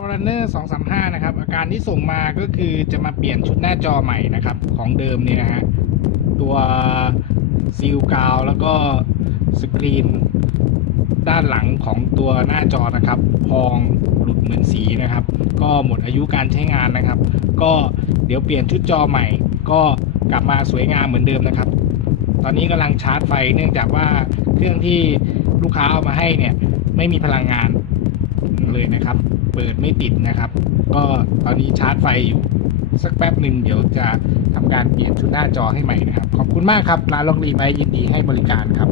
Forerunner 235 นะครับ อาการที่ส่งมาก็คือจะมาเปลี่ยนชุดหน้าจอใหม่นะครับ ของเดิมเนี่ยนะฮะ ตัวซีลกาวแล้วก็สกรีน ด้านหลังของตัวหน้าจอนะครับ พองหลุดเหมือนสีนะครับ ก็หมดอายุการใช้งานนะครับ ก็เดี๋ยวเปลี่ยนชุดจอใหม่ ก็กลับมาสวยงามเหมือนเดิมนะครับ ตอนนี้กำลังชาร์จไฟเนื่องจากว่าเครื่องที่ลูกค้าเอามาให้เนี่ย ไม่มีพลังงานเลยนะครับ เปิดไม่ติดนะครับ ก็ตอนนี้ชาร์จไฟอยู่สักแป๊บหนึ่งเดี๋ยวจะทำการเปลี่ยนชุดหน้าจอให้ใหม่นะครับ ขอบคุณมากครับร้านล็อกรีไปยินดีให้บริการครับ